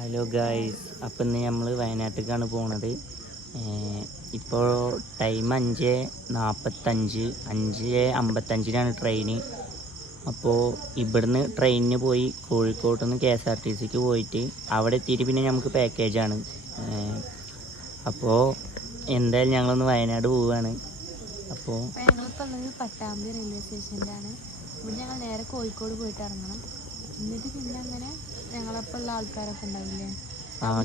Hello guys, അപ്പം ഇന്ന് നമ്മൾ വയനാട്ടിലേക്കാണ് പോണത്. ഇപ്പോൾ ടൈം 5:45, 5:55 ട്രെയിന്. അപ്പോൾ ഇവിടുന്ന് ട്രെയിനിന് പോയി കോഴിക്കോട്ട് നിന്ന് KSRTCക്ക് പോയിട്ട് അവിടെ എത്തിയിട്ട് പിന്നെ നമുക്ക് പാക്കേജാണ്. അപ്പോൾ എന്തായാലും ഞങ്ങളൊന്ന് വയനാട് പോവുകയാണ്. അപ്പോൾ ഞങ്ങളിപ്പോൾ ഉള്ളത് പട്ടാമ്പി റെയിൽവേ സ്റ്റേഷനിലാണ്. ഇവിടെ ഞങ്ങൾ നേരെ കോഴിക്കോട് പോയിട്ട് ഇറങ്ങണം. എന്നിട്ട് പിന്നെ അങ്ങനെ ഞങ്ങളപ്പോൾ ഉള്ള ആൾക്കാരൊക്കെ ഉണ്ടാവില്ലേ,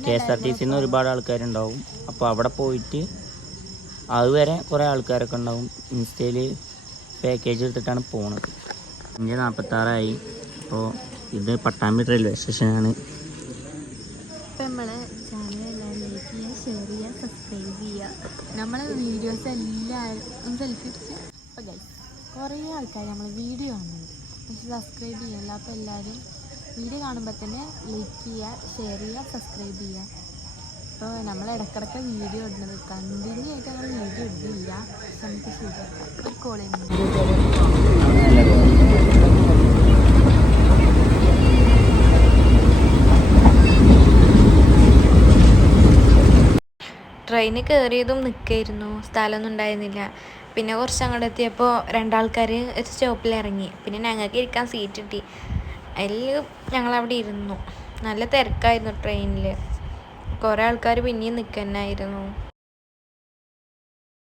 KSRTCയിൽ നിന്ന് ഒരുപാട് ആൾക്കാരുണ്ടാവും. അപ്പോൾ അവിടെ പോയിട്ട് അതുവരെ കുറേ ആൾക്കാരൊക്കെ ഉണ്ടാവും. ഇൻസ്റ്റയിൽ പാക്കേജ് എടുത്തിട്ടാണ് പോണത്. 5:46 അപ്പോൾ ഇത് പട്ടാമ്പി റെയിൽവേ സ്റ്റേഷനാണ്. ഇപ്പം നമ്മളെ ചാനൽ എല്ലാവരും ലൈക്ക് ചെയ്യുക, ഷെയർ ചെയ്യുക, സബ്സ്ക്രൈബ് ചെയ്യുക. നമ്മളെ വീഡിയോസ് എല്ലാവരും ഒന്ന് സെൽഫി വെച്ച്. അപ്പോൾ ഗൈസ്, കുറേ ആൾക്കാർ നമ്മൾ വീഡിയോ കാണുന്നുണ്ട്, പക്ഷെ സബ്സ്ക്രൈബ് ചെയ്യില്ല. അപ്പോൾ എല്ലാവരും വീഡിയോ കാണുമ്പോൾ തന്നെ ലൈക്ക് ചെയ്യുക, ഷെയർ ചെയ്യുക, സബ്സ്ക്രൈബ് ചെയ്യുക. അപ്പോൾ നമ്മൾ ഇടയ്ക്കിടയ്ക്ക് വീഡിയോ ഇടുന്നത് കണ്ടിന്യൂ ആയിട്ട് നമ്മൾ വീഡിയോ ഇടില്ല. പക്ഷെ നമുക്ക് ശരിയാക്കാം. ഒരു കോൾ ട്രെയിനിൽ കയറിയതും നിൽക്കായിരുന്നു, സ്ഥലമൊന്നും ഉണ്ടായിരുന്നില്ല. പിന്നെ കുറച്ച് അങ്ങോട്ട് എത്തിയപ്പോൾ രണ്ടാൾക്കാർ ഒരു സ്റ്റോപ്പിൽ ഇറങ്ങി. പിന്നെ ഞങ്ങൾക്ക് ഇരിക്കാൻ സീറ്റ് കിട്ടി. അതിൽ ഞങ്ങളവിടെ ഇരുന്നു. നല്ല തിരക്കായിരുന്നു ട്രെയിനിൽ. കുറേ ആൾക്കാർ പിന്നെയും നിൽക്കുന്നതായിരുന്നു.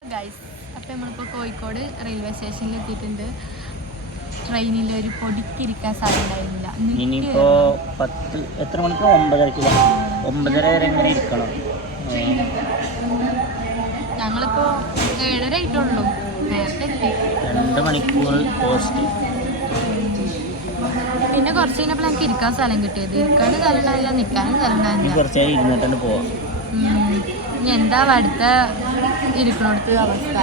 ഗൈസ്, അപ്പോൾ നമ്മളിപ്പോൾ കോഴിക്കോട് റെയിൽവേ സ്റ്റേഷനിൽ എത്തിയിട്ടുണ്ട്. ട്രെയിനിൽ ഒരു പൊടിക്കിരിക്കാൻ സ്ഥലം ഉണ്ടായിരുന്നില്ല. ഇനിയിപ്പോൾ 10 എത്ര മണിക്ക് 9:30 9:30 വരെ എങ്ങനെ ഇരിക്കണം. ഞങ്ങളിപ്പോൾ 7:30 ആയിട്ടുള്ളൂ, നേരത്തെ എത്തി. 2 മണിക്കൂർ പോസ്റ്റ്. പിന്നെ കുറച്ച് കഴിഞ്ഞപ്പോൾ ഞങ്ങൾക്ക് ഇരിക്കാൻ സ്ഥലം കിട്ടിയത്. ഇരിക്കാനും സ്ഥലം ഉണ്ടാവില്ല, നിൽക്കാനും സ്ഥലം ഉണ്ടാവില്ല. കുറച്ച് നേരം ഇരുന്നിട്ടാണ് പോവാം. ഇനി എന്താ അടുത്ത ഇരിക്കണോടത്ത് അവസ്ഥ.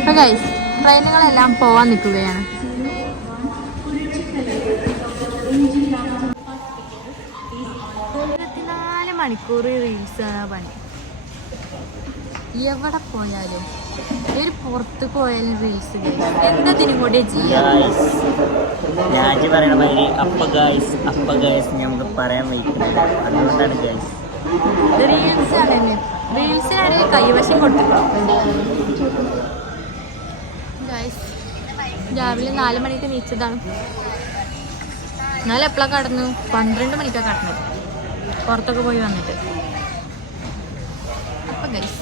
അപ്പോൾ ഗൈസ്, ട്രെയിനുകളെല്ലാം പോവാൻ നിൽക്കുകയാണ്. മണിക്കൂർ റീൽസ് ആണ് പണി. എവിടെ പോയാലും ഒരു പുറത്ത് പോയാലും റീൽസ്. എന്തതിനും കൂടെ ചെയ്യാം. പറയണ മാതിരി അപ്പ ഗൈസ് നമുക്ക് പറയാൻ വയ്ക്കുന്നത് അതുകൊണ്ടാണ് ഗൈസ്. റീൽസ് ആണല്ലേ, റീൽസിനാണെങ്കിൽ കൈവശം കൊടുത്തിട്ടോ ഗൈസ്. രാവിലെ 4 മണിക്ക് നീച്ചതാണ്. എന്നാലും എപ്പോഴാണ് കടന്നു? 12 മണിക്കാണ് കടന്നത്, പുറത്തൊക്കെ പോയി വന്നിട്ട്. അപ്പം ഗൈസ്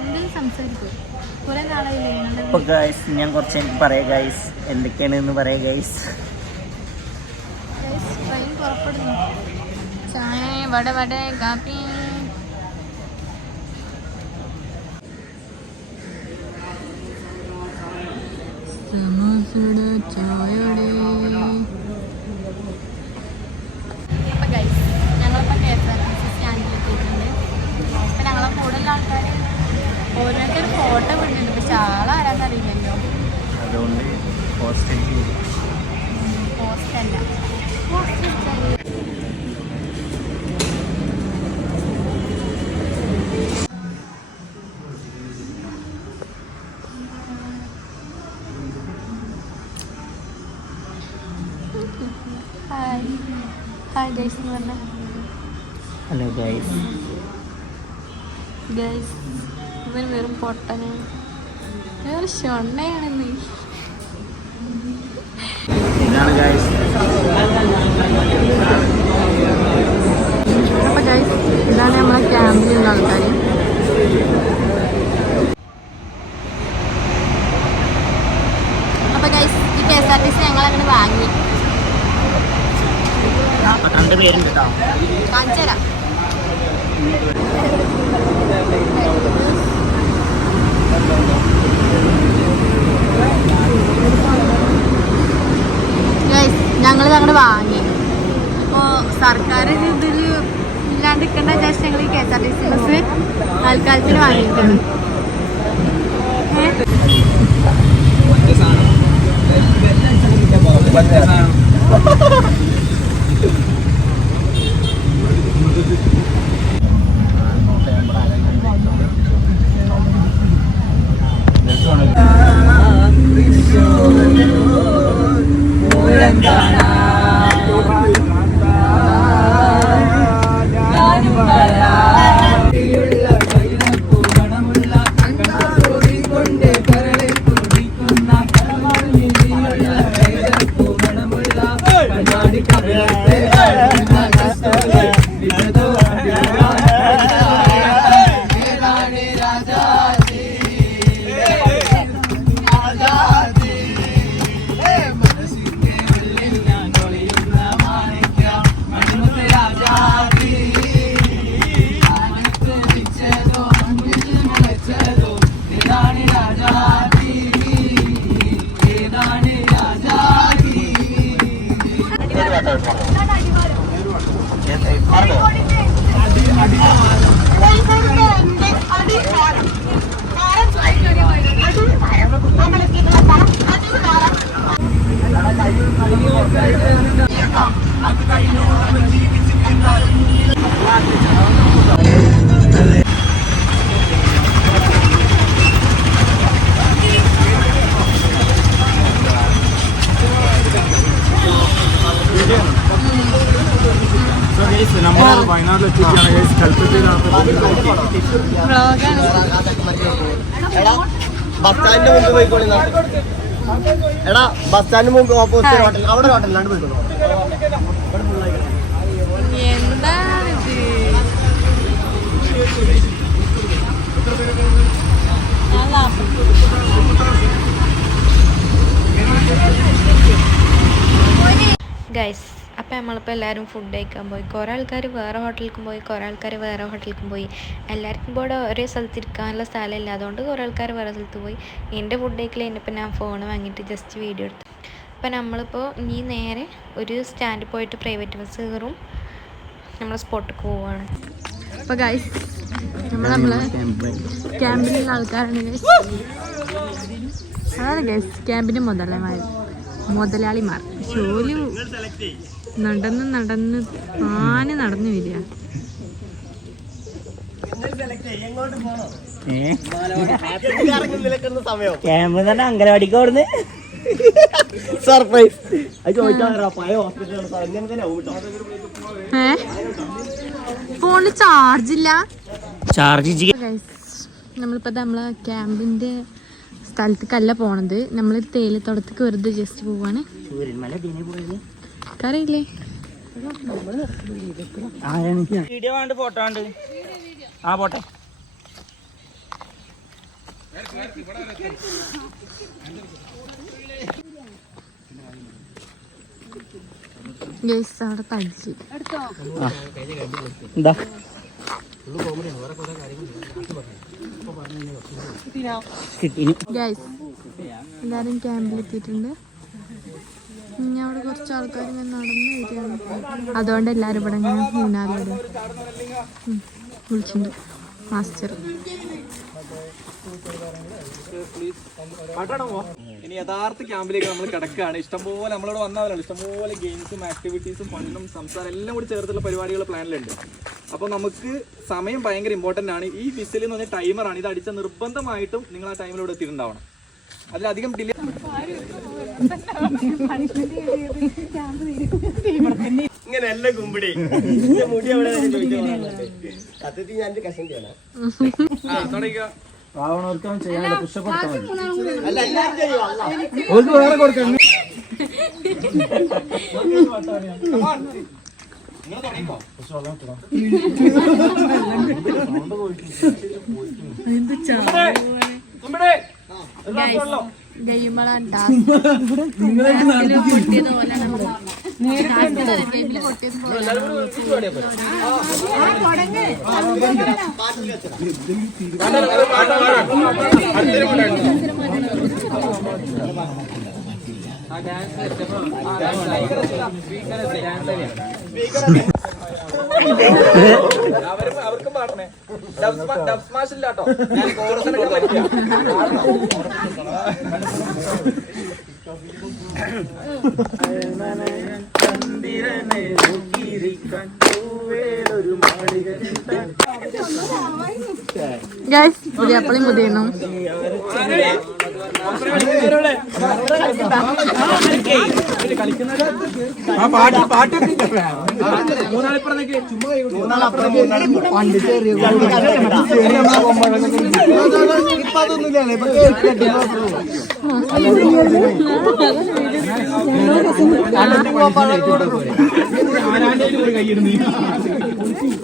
എന്തെങ്കിലും സംസാരിക്കും, കുറെ നാളായില്ലേ. ഞാൻ കുറച്ച് എനിക്ക് പറയാം ഗൈസ്, എന്തൊക്കെയാണെന്ന് പറയാം ഗൈസ്. ട്രെയിൻ പുറപ്പെടുന്നു. ചായ, വട, കാപ്പി. ചായയുടെ അപ്പം ഗൈസ്, ഞങ്ങളിപ്പോൾ KSRTC സ്റ്റാൻഡിലെത്തിയിട്ടുണ്ട്. അപ്പം ഞങ്ങളെ കൂടുതൽ ആൾക്കാർ ഓരോരുത്തർ ഫോട്ടോ വിടുന്നുണ്ട്, പക്ഷെ ആളാരാന്നറിയില്ലല്ലോ. അതുകൊണ്ട് പോസ്റ്റല്ല ഹായ് ഗൈസ് എന്ന് പറഞ്ഞ. Hello guys. ഇവൻ വെറും പൊട്ടനാണ്, വേറെ ഷൊണ്ണയാണെന്ന്. ഇതാണ് ഗൈസ്. അപ്പോൾ ഗൈസ്, ഇതാണ് നമ്മളെ ക്യാമ്പിലുള്ള ആൾക്കാർ. അപ്പോൾ ഗൈസ്, ഈ KSRTC ഞങ്ങളങ്ങനെ വാങ്ങി. 42 പേരുണ്ട് കേട്ടോ. കാണിച്ചു തരാം. ഞങ്ങൾ അങ്ങോട്ട് വാങ്ങി. അപ്പോൾ സർക്കാർ ഇതിൽ ഇല്ലാണ്ട് നിൽക്കേണ്ട വിചാരിച്ച് ഞങ്ങൾ ഈ KSRTC ബസ് തൽക്കാലത്തിന് വാങ്ങിയിട്ടാണ്. നമ്മൾ വയനാട്ടിലെത്തിയാണ് കൽപ്പറ്റയിലാണ്. ബസ് സ്റ്റാൻഡിന് മുമ്പ് പോയിക്കോളി. എടാ ബസ് സ്റ്റാൻഡിന് മുമ്പ് ഓപ്പോസിറ്റ് ഹോട്ടൽ, അവിടെ ഹോട്ടലിലാണ്ട് പോയിക്കോളൂ. ഗൈസ്, അപ്പോൾ നമ്മളിപ്പോൾ എല്ലാവരും ഫുഡ് കഴിക്കാൻ പോയി. കുറേ ആൾക്കാർ വേറെ ഹോട്ടലിലേക്കും പോയി, കുറേ ആൾക്കാർ വേറെ ഹോട്ടലിലേക്കും പോയി. എല്ലാവർക്കും കൂടെ ഒരേ സ്ഥലത്ത് ഇരിക്കാനുള്ള സ്ഥലമില്ല, അതുകൊണ്ട് കുറേ ആൾക്കാർ വേറെ സ്ഥലത്ത് പോയി. എൻ്റെ ഫുഡ് കഴിക്കൽ കഴിഞ്ഞപ്പോൾ ഞാൻ ഫോൺ വാങ്ങിയിട്ട് ജസ്റ്റ് വീഡിയോ എടുത്തു. അപ്പോൾ നമ്മളിപ്പോൾ ഇനി നേരെ ഒരു സ്റ്റാൻഡിൽ പോയിട്ട് പ്രൈവറ്റ് ബസ് കയറും, നമ്മൾ സ്പോട്ടിലേക്ക് പോവുകയാണ്. അപ്പോൾ ഗൈസ്, നമ്മളെ ക്യാമ്പിലുള്ള ആൾക്കാരാണ് ഗൈസ്. അതാണ് ഗൈസ് ക്യാമ്പിൻ്റെ മുതലാളിമാർ. ജോലി നടന്ന് നടന്നു വരിക. ക്യാമ്പ് തന്നെ അംഗനവാടിക്ക് ഓടുന്നു. സർപ്രൈസ്. ഫോണിൽ ചാർജില്ല. ചാർജ് നമ്മളിപ്പോൾ നമ്മളെ ക്യാമ്പിൻ്റെ സ്ഥലത്തേക്കല്ല പോണത്, നമ്മൾ തേയിലത്തോട്ടത്തേക്ക് വെറുതെ ജസ്റ്റ് പോവാണ്. കറിയില്ലേ വീഡിയോ വേണ്ട ഫോട്ടോ ഉണ്ട്. ആ പോട്ടെ. അവിടെ തടിച്ച് എന്താ ഗൈസ്, എല്ലാവരും ക്യാമ്പിലെത്തിയിട്ടുണ്ട്. ഇനി അവിടെ കുറച്ച് ആൾക്കാർ ഇങ്ങനെ നടന്ന് വരികയാണ്. അതുകൊണ്ട് എല്ലാവരും ഇവിടെ ഇങ്ങനെ ഊനാലോടെ വിളിച്ചിട്ടുണ്ട് മാസ്റ്റർ. ഇനി യഥാർത്ഥ ക്യാമ്പിലേക്ക് നമ്മൾ കിടക്കുകയാണ്. ഇഷ്ടംപോലെ നമ്മളിവിടെ വന്നവരാണ്. ഇഷ്ടംപോലെ ഗെയിംസും ആക്ടിവിറ്റീസും ഫണ്ടും സംസാരം എല്ലാം കൂടി ചേർത്തുള്ള പരിപാടികൾ പ്ലാനിലുണ്ട്. അപ്പോൾ നമുക്ക് സമയം ഭയങ്കര ഇമ്പോർട്ടൻ്റ് ആണ്. ഈ വിസിൽ എന്ന് പറഞ്ഞാൽ ടൈമറാണ്. ഇത് അടിച്ച നിർബന്ധമായിട്ടും നിങ്ങൾ ആ ടൈമിലൂടെ എത്തിയിട്ടുണ്ടാവണം. അതിലധികം ഡിലേ ഇങ്ങനെയല്ല കുമ്പിടി മുടി അവിടെ സത്യത്തിൽ ഞാൻ കഷം ചെയ്യണം. അല്ല എല്ലാവരും ചെയ്യുമോ? വേറെ കൊടുക്കാം. അവർക്കും പാടണേ. Dub smash ഇല്ലാട്ടോ. ഞാൻ കോറസിനൊക്കെ പറ്റിയ ഗൈസ്, പുതിയ അപ്പളയും പുതിയ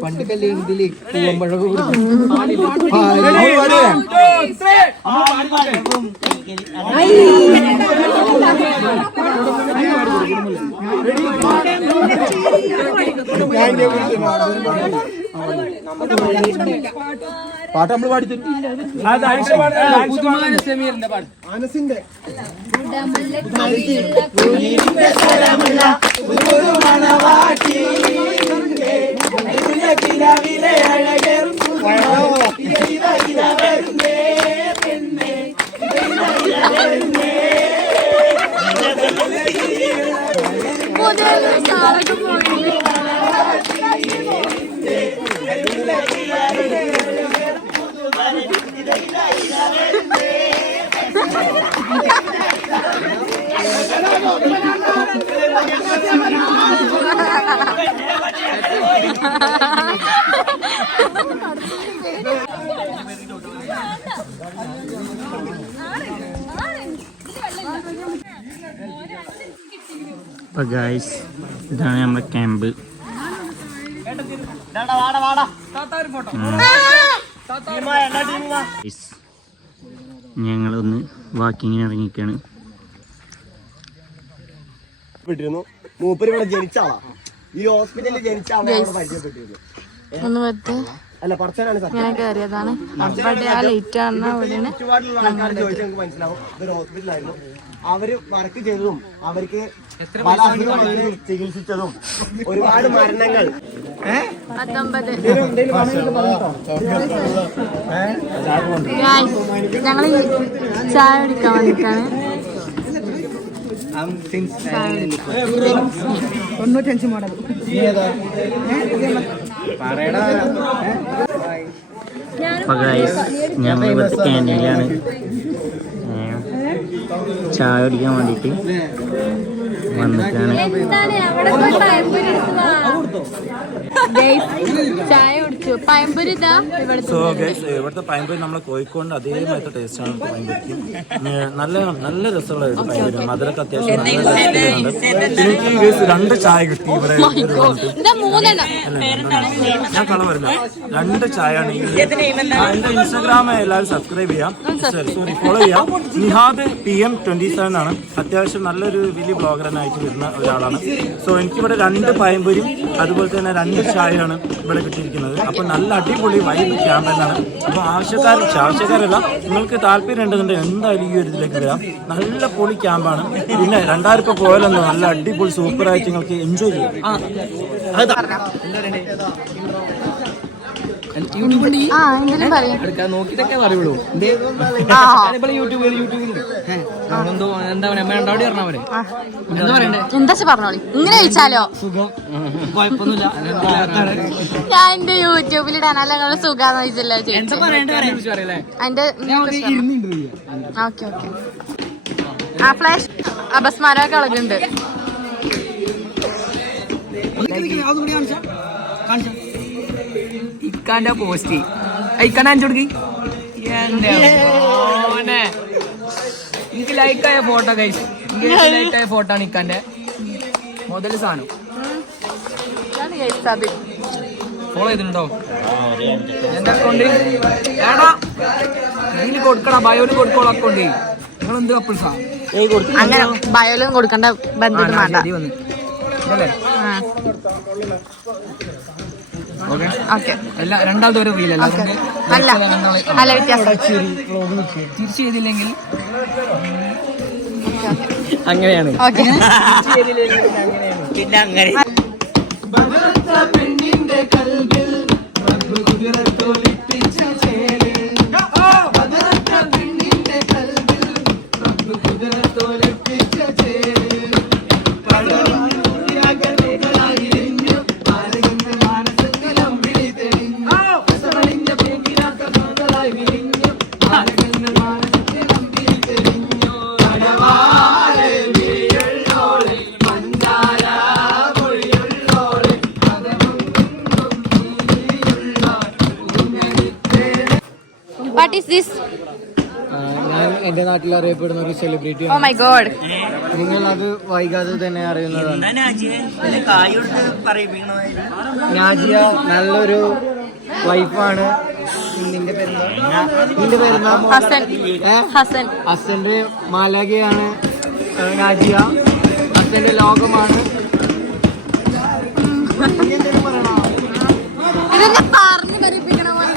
പണ്ട് കല്യാണത്തില് പൂവമ്പഴൊക്കെ പാട്ട് നമ്മൾ പാടിത്തരും. മനസ്സിന്റെ അപ്പോൾ ഗായ്സ് ഇതാണ് നമ്മുടെ ക്യാമ്പ്. ഞങ്ങളൊന്ന് വാക്കിങ്ങിന് ഇറങ്ങിക്കാണ്. മൂപ്പര് ഇവിടെ ജനിച്ച ആളാ, ഈ ഹോസ്പിറ്റലിൽ ജനിച്ച ആളാണ് പരിചയപ്പെട്ടിരുന്നത്. അല്ല പറച്ചാനാണ് ചുറ്റുപാടുള്ള ആൾക്കാർ ചോദിച്ചാൽ നമുക്ക് മനസ്സിലാവും ഇതൊരു ഹോസ്പിറ്റലായിരുന്നു. അവര് വർക്ക് ചെയ്തതും അവർക്ക് പല അസുഖങ്ങളും ചികിത്സിച്ചതും ഒരുപാട് മരണങ്ങൾ. ഞങ്ങള് ചായ കുടിക്കാൻ വേണ്ടിട്ടാണ്. 95 മോഡൽ അപ്പോൾ ഗായ്സ് ഞങ്ങൾ ഇവിടുത്തെ ക്യാൻറ്റീനിലാണ് ചായ കുടിക്കാൻ വേണ്ടിയിട്ട് വന്നിട്ടാണ്. ചായ കുടിച്ചു. പഴംപൊരി ഇതാ ഇവിടുത്തെ പഴംപൊരി നമ്മളെ കോഴിക്കോടിന്റെ അതേമാതിരി ടേസ്റ്റാണ് പഴംപൊരിക്ക്. നല്ല രസമുള്ള പഴംപൊരി, മധുരക്ക് അത്യാവശ്യം എനിക്ക് 2 ചായ കിട്ടി ഇവിടെ. ഞാൻ കള വരില്ല, 2 ചായയാണ്. എന്റെ ഇൻസ്റ്റാഗ്രാം എല്ലാവരും സബ്സ്ക്രൈബ് ചെയ്യാം, ഫോളോ ചെയ്യാം. നിഹാദ് PM27 ആണ്. അത്യാവശ്യം നല്ലൊരു വലിയ ബ്ലോഗറിനായിട്ട് വരുന്ന ഒരാളാണ്. സോ എനിക്കിവിടെ 2 പഴംപൊരിയും അതുപോലെ തന്നെ 2 ചായയാണ് ഇവിടെ കിട്ടിയിരിക്കുന്നത്. അപ്പോൾ നല്ല അടിപൊളി വൈബ് ക്യാമ്പ് തന്നെയാണ്. അപ്പോൾ ആവശ്യക്കാരല്ല, നിങ്ങൾക്ക് താല്പര്യം ഉണ്ടെന്നുണ്ടെങ്കിൽ എന്തായാലും ഈ ഒരു ഇതിലേക്ക് വരാം. നല്ല പൊളി ക്യാമ്പാണ്. പിന്നെ 2000 രൂപ പോയാലെന്തോ നല്ല അടിപൊളി സൂപ്പറായിട്ട് നിങ്ങൾക്ക് എൻജോയ് ചെയ്യാം. നോക്കിട്ടൊക്കെ പറയുള്ളൂ. എന്താ പറഞ്ഞോളി, ഇങ്ങനെ ചോദിച്ചാലോ? കുഴപ്പമൊന്നുമില്ല, ഞാൻ എന്റെ യൂട്യൂബിലിടാനല്ല നിങ്ങള് സുഖാന്ന് ചോദിച്ചല്ലോ. അതിന്റെ ഓക്കെ ഓക്കെ. ആ ഫ്ലാഷ് അപസ്മാരമൊക്കെ കളഞ്ഞിട്ടുണ്ട്. ഇക്കാന്റെ പോസ്റ്റ് ഇക്കാനെ അഞ്ചു കൊടുക്കി. എനിക്ക് ലൈക്കായ ഫോട്ടോ കഴിച്ചു. ലൈക്കായ ഫോട്ടോ ആണ് ഇക്കാന്റെ മുതൽ സാധനം. ഫോളോ ചെയ്തിട്ടുണ്ടോ? എന്റെ അക്കൗണ്ട് ഏടാ ഇതിന് കൊടുക്കടാ, ബയോന് കൊടുക്കോളൂ അക്കൗണ്ട്. നിങ്ങൾ എന്ത് കപ്പിൾസാ? അങ്ങനെ ബയോലും കൊടുക്കണ്ട ബന്ധം വേണ്ട. രണ്ടാമത്തെ ഒരു റീലല്ല, നല്ല വ്യത്യാസം. തിരിച്ചു ചെയ്തില്ലെങ്കിൽ അങ്ങനെയാണ്. പിന്നെ അങ്ങനെ എന്റെ നാട്ടിൽ അറിയപ്പെടുന്ന ഒരു സെലിബ്രിറ്റി ഓ മൈ ഗോഡ്. നിങ്ങൾ അത് വൈകാതെ തന്നെ അറിയുന്നതാണ്. നാജിയ നല്ലൊരു വൈഫാണ്. നിന്റെ പേരെന്താ? ഹസൻ. ഹസൻ. ഹസന്റെ മാലാഖയാണ് നാജിയ. ഹസന്റെ ലോകമാണ്. ഇതൊക്കെ പറഞ്ഞു പഠിപ്പിക്കണ പോലെ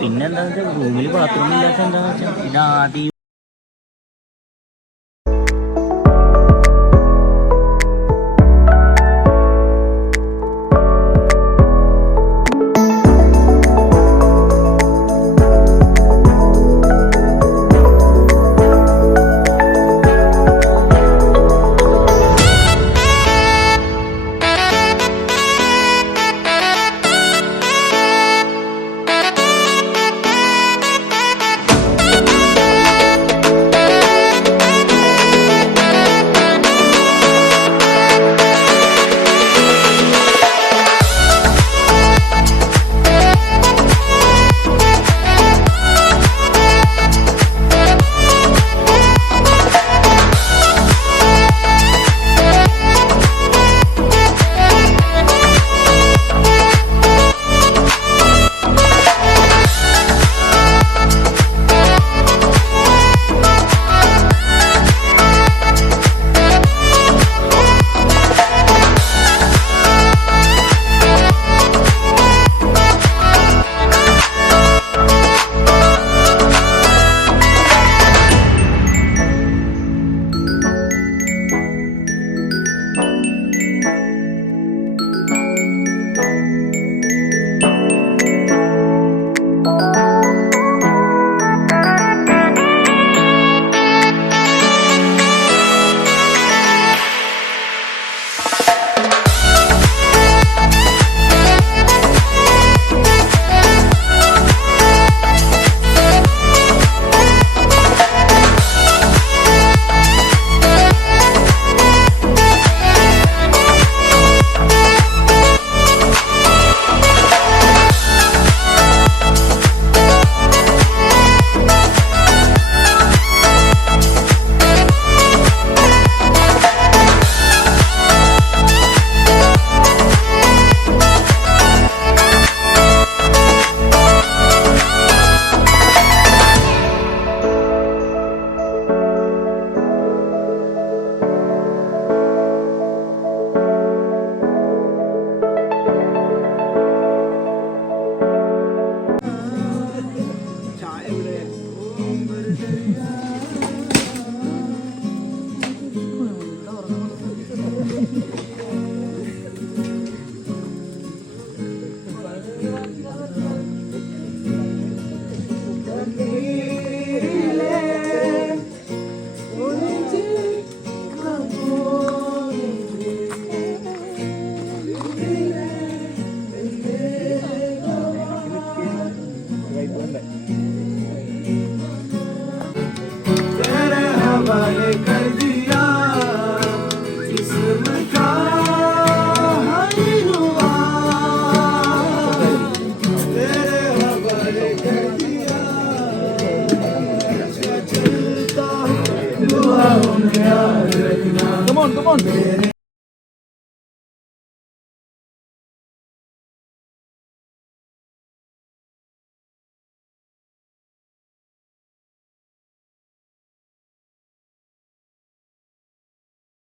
പിന്നെന്താ വെച്ചാൽ റൂമിൽ ബാത്റൂം ഇല്ലാത്ത എന്താന്ന് വെച്ചാൽ ഇത് ആദ്യം